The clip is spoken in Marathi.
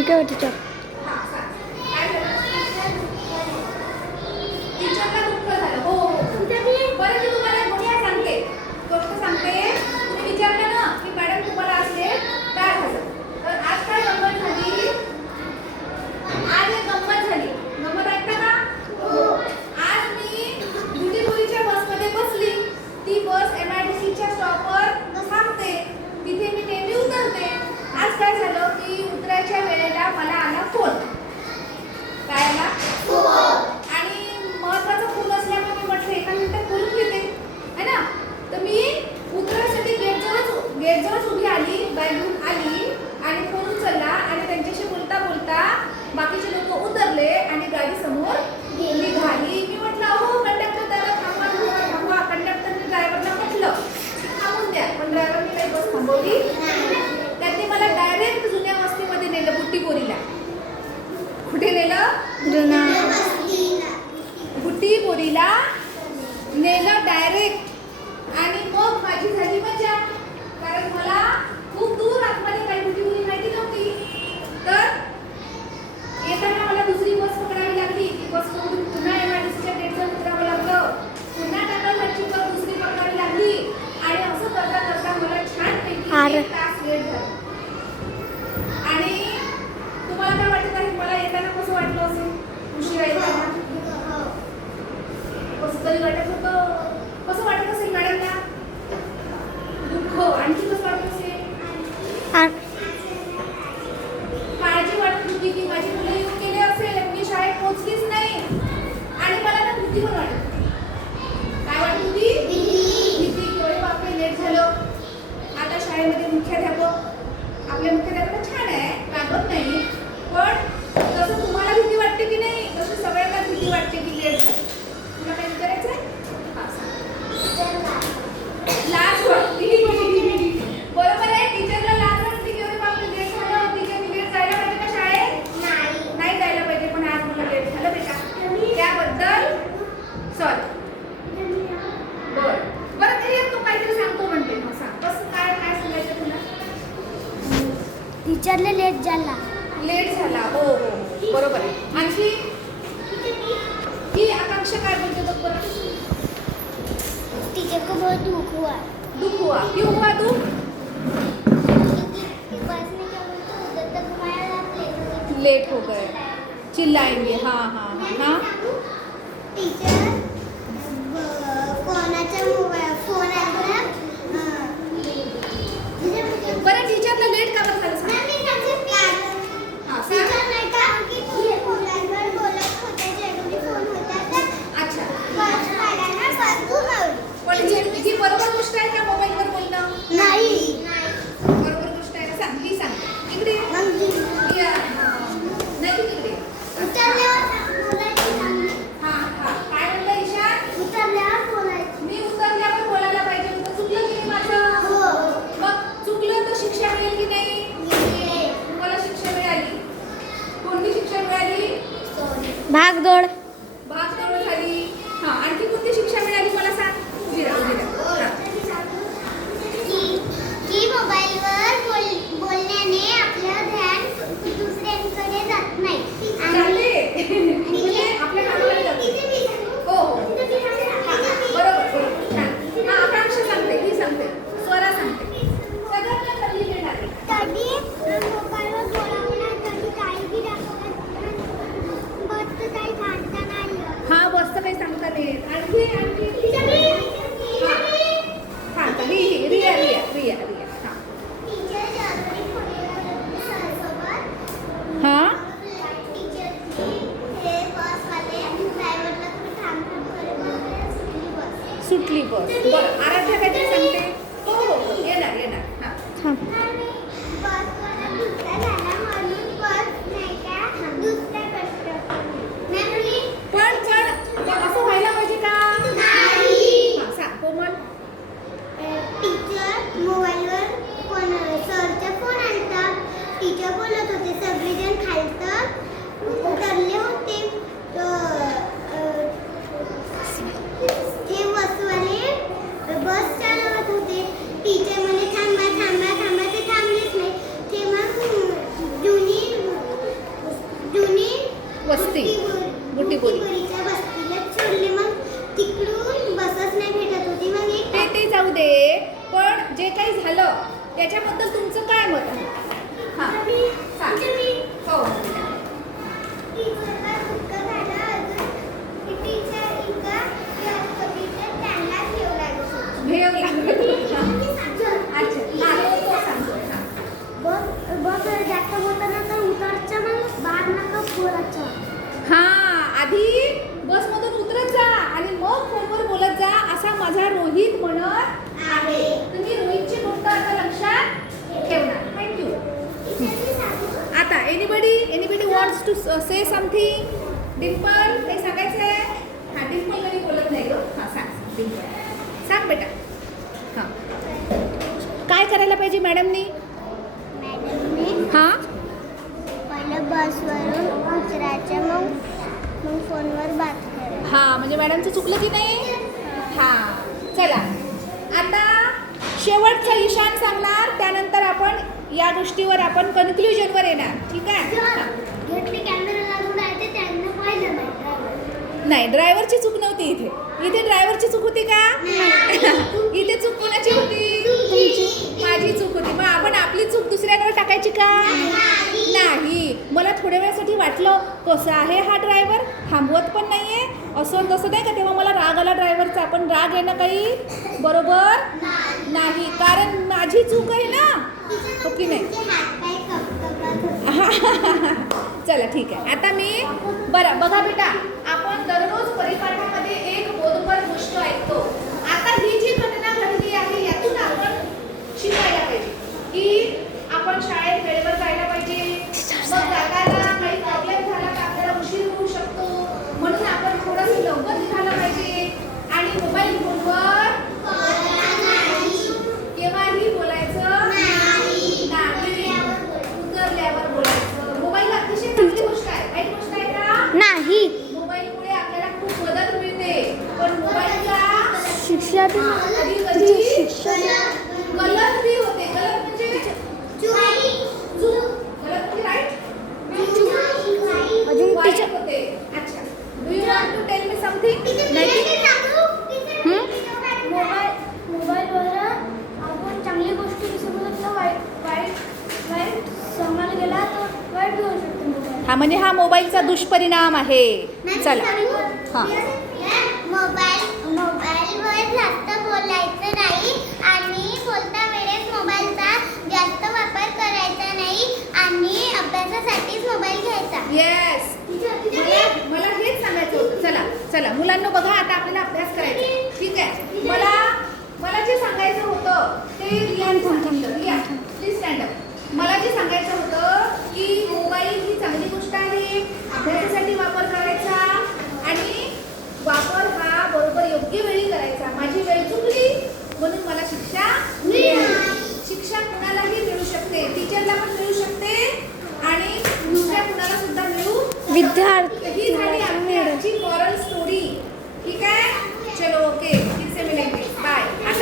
सांगते हो टीचर. टीचरला दुःख झालं. हो हो बरं मी तुम्हाला गोष्ट सांगते. तुम्ही विचारलं ना की मॅडम तुम्हाला असले काय झालं. तर आज काय गंमत झाली. आज एक गंमत झाली. गंमत ऐकता का. आज मी बुटीबुरीच्या बसमध्ये बसली. ती बस MIDCच्या स्टॉपवर थांबते. तिथे मी नेहमी उतरते. आज काय झालं की उतरायच्या वेळेला मला आला फोन. काय आला फोन. आणि महत्त्वाचा फोन असल्यामुळे मी म्हटलं एका मिनिटात बोलून घेते है ना. तर मी उतरायसाठी गेटजवळच उभी आली. बॅग घेऊन आली आणि फोन उचलला आणि त्यांच्याशी बोलता बोलता बाकीचे लोक उतरले आणि गाडी समोर निघाली. मी म्हटलं हो कंडक्टर दादा थांबवा. कंडक्टरने ड्रायव्हरला म्हटलं थांबून द्या. पण ड्रायव्हरने काही बस थांबवली. त्यांनी मला डायरेक्ट जुन्या वस्तीमध्ये नेलं. बुटीबोरीला. कुठे नेलं. बुटीबोरीला नेलं डायरेक्ट. आणि मग माझी झाली मजा. कारण मला खूप दूर आतमध्ये काही बुटीबोरी माहिती नव्हती. तर येताना मला दुसरी बस पकडावी लागली. ती बस पकडून पुन्हा MIDCच्या गेटवर उतरावं लागलं. पुन्हा टाकायची बस दुसरी पकडावी लागली. आणि असं करता करता मला छानपैकी 1 तास लेट झाला. आणि तुम्हाला काय वाटत आहे मला येताना कसं वाटलं असेल. उशिरा येताना कसं तरी वाटत होतं. कसं वाटत असेल मॅडमला. दुःख. आणखी कसं वाटत असेल. काळजी वाटत होती की माझी मुलं येऊन गेले असेल. मी शाळेत पोहोचलीच नाही. आणि मला ना भीती पण वाटत होती. काय वाटत होती. भीती. एवढे बापरे लेट झालं. आता शाळेमध्ये मुख्याध्यापक आपले मुख्याध्यापक छान आहे. रागवत नाही. पण तसं तुम्हाला भीती वाटते की नाही. तसं सगळ्यांना भीती वाटते की लेट झालं. तुला काय विचारायचं आहे. लाज वाटते. बरोबर आहे. टीचरला लाज वाटते की अरे बापरे लेट झालं. टीचरनी लेट जायला पाहिजे का शाळेत. नाही जायला पाहिजे. पण आज मला लेट झालं बेटा. त्याबद्दल सॉरी. बरं तरी तू काहीतरी सांगतो म्हणते. मग सांग कसं काय सांगायचं तुला. टीचरला लेट झाला. हो बरोबर आहे. आणखी ही आकांक्षा काय बोलते बघ बरं. टीचर को बहुत दुख हुआ. क्यों हुआ दुख. बस में क्या बोलते उधर तक हमारा लेट हो गए. चिल्लाएंगे. हाँ. टीचर कोणाचा मोबाईल फोन आला. बरं टीचरला लेट का बरं झालं सांग. टीचर नाही का की मोबाईलवर बोलत होते जरुरी फोन होता तर अच्छा. बस काढायला बस घुमवली. पण ही बरोबर गोष्ट आहे का मोबाईलवर बोलणं. नाही बरोबर गोष्ट आहे. सांग. ही सांग इकडे. नाही तिकडे. उतरल्यावर बोलायची. हां काय म्हणता ईशान. उतरल्यावर बोलायची. मी उतरल्यावर बोलायला पाहिजे होतं. चुकलं की नाही माझं. मग चुकलं तर शिक्षा मिळेल की नाही. मला शिक्षा मिळाली. कोणती शिक्षा मिळाली. भागदौड झाली. हां आणखी कोणती शिक्षा मिळाली मला सांग. उभी राहा. की मोबाईलवर बोलण्याने आपलं ध्यान दुसऱ्यांकडे जात नाही. म्हणजे आपल्या कामाला जाते. हो बरोबर. छान. आकांक्षा सांगते. ही सांगते. स्वरा सांगते. सगळ्यांना कधी येणार आहे. कधी मोबाईलवर बोलावं कधी काही बी दाखवत बसचं काही सांगता नाही. हा बसचं काही सांगता नाही. आणखी हां तर रिया हां सुटली बस. बरं आराध्या काहीतरी सांगते. हो येणार. हां पण असं व्हायला पाहिजे का. हां सांग कोमल. टीचर मोबाईलवर सरचा फोन आलता. टीचर बोलत होते सगळेजण खालतं उतरले होते. ते बसवाले बस चालवत होते. टीचर म्हणे थांबा. ते थांबलेच नाही. ते मग जुनी वस्ती. बुटीबोरी. बुटीबोरीच्या वस्तीला सोडले. मग तिकडून बसच नाही भेटत होती. मग एक ते जाऊ दे, पण जे काही झालं त्याच्याबद्दल तुमचं काय मत आहे? हां सांग. हो टीचरला दुःख झालं. अजून टीचर इतका होती तर त्यांना घेऊ लागत. भेव लागत होता. अच्छा तो सांगतोय. हां बस जास्त बोलताना तर उतरच्या मग बाहेर नका बोलायचं. हां आधी बसमधून उतरत जा आणि मग फोनवर बोलत जा असा माझा रोहित म्हणत आहे. तुम्ही रोहितची गोष्ट आता लक्षात ठेवणार. थँक्यू. आता anybody wants to say something? Dimple काही सांगायचं आहे? हां डिम्पल कधी बोलत नाही गं. हां सांग डिम्पल सांग बेटा. हां काय करायला पाहिजे मॅडमनी? हां पहिलं बसवरून उतरायचं. मग फोनवर बात करायचं. हां म्हणजे मॅडमचं चुकलं की नाही? हां चला आता शेवटचा इशान सांगणार, त्यानंतर आपण या गोष्टीवर आपण कन्क्ल्युजनवर येणार. ठीक आहे? घेतले कॅमेरा लागून राहते त्यांना पाहिलं नाही. नाही ड्रायव्हरची चूक नव्हती इथे ड्रायव्हरची चूक होती का? इथे चूक कोणाची होती? माझी चूक होती. मग आपण आपली चूक दुसऱ्यावर टाकायची का? नाही. मला थोड्या वेळासाठी वाटलं कसं आहे हा ड्रायव्हर, थांबवत पण नाहीये असं तसं नाही का, तेव्हा मला राग आला ड्रायव्हरचा. पण राग येणं काही बरोबर नाही, कारण माझी चूक आहे ना. हो की नाही? चला ठीक आहे. आता मी बरं बघा बेटा, आपण दररोज परिपाठामध्ये एक बोधपर गोष्ट ऐकतो. आता ही जी घटना घडली आहे यातून आपण शिकायला पाहिजे की आपण शाळेत वेळेवर जायला पाहिजे. मग जाताना काही प्रॉब्लेम झाला तर आपल्याला उशीर होऊ शकतो, म्हणून आपण थोडंसं लवकर निघालं पाहिजे. आणि मोबाईल फोनवर केव्हाही बोलायचं नाही, उतरल्यावर बोलायचं. मोबाईल अतिशय चांगली गोष्ट आहे, वाईट गोष्ट आहे का? नाही. मोबाईलमुळे आपल्याला खूप मदत मिळते, पण मोबाईलचा शिक्षा कधी गलत होते. गलत म्हणजे चूक. गलत म्हणजे राईट. अजून वाईट होते. अच्छा do you want to tell me something? मोबाईलवर आपण चांगली गोष्टी विसरून वाईट समाज गेला तर वाईट होऊ शकतो. हा म्हणजे हा मोबाईलचा दुष्परिणाम आहे. चला हां मोबाईलवर जास्त बोलायचं नाही आणि बोलता वेळेस मोबाईलचा जास्त वापर करायचा नाही आणि अभ्यासासाठीच मोबाईल घ्यायचा. येस मला हेच सांगायचं होतं. चला मुलांना बघा, आता आपल्याला अभ्यास करायचा आहे. ठीक आहे? मला जे सांगायचं होतं ते रिया प्लीज स्टँड अप. मला जे सांगायचं होतं की मोबाईल ही चांगली गोष्ट आहे, अभ्यासासाठी वापर करायचा आणि वापर हा बरोबर योग्य वेळी करायचा. माझी वेळ चुकली म्हणून मला शिक्षा मिळाली. शिक्षा कुणालाही मिळू शकते, टीचरला पण मिळू शकते आणि दुसऱ्या कुणाला सुद्धा मिळू. विद्यार्थी ही झाली आपली आजची